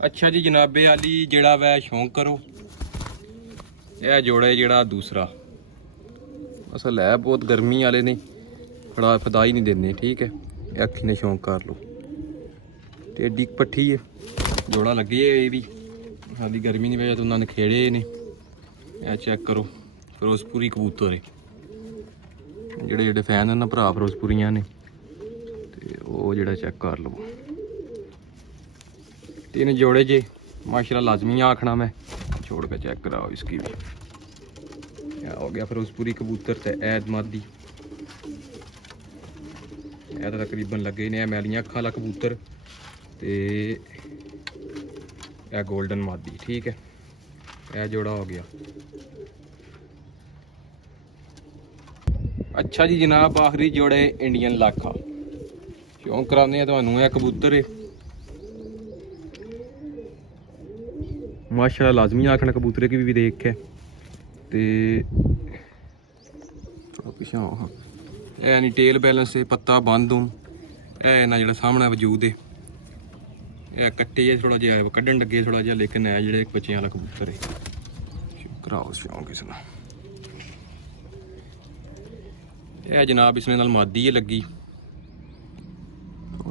अच्छा जी जनाबे आली जेड़ा वै शौक करो यह जोड़ा जेड़ा दूसरा असल है बहुत गर्मी वाले ने फदाई नहीं देने ठीक है ये अखी ने शौक कर लो तो एडी पट्ठी है जोड़ा लगे है ये भी सारी गर्मी की वजह तो उन्होंने खेड़े ने यह चेक करो फिरोजपुरी कबूतर है जेड़े जेड़े फैन हैं ना भरा फिरोजपुरियां ने तो वो जेड़ा चेक कर लो तीन जोड़े जे माशाल्लाह लाजमी आखना मैं छोड़ के चेक कराओ इसकी भी हो गया फिरोजपुरी कबूतर ते ऐद मादी तो तकरीबन लगे ने मैलियां अखा वाला कबूतर ते गोल्डन मादी ठीक है यह जोड़ा हो गया। अच्छा जी जनाब आखिरी जोड़े इंडियन लाखा शौक कराने तुहानू यह कबूतर है माशाल्लाह लाजमी आखना कबूतरे की भी देख के ते पिछा है नहीं टेल बैलेंस है पत्ता बंद हूँ है ना जो सामने वजूद है यह कट्टे है थोड़ा जहा कढ़न लगे थोड़ा जहा लेकिन है जो बच्चे वाला कबूतर है कराओ शौक इसना यह जनाब इसने नाल मादी है लगी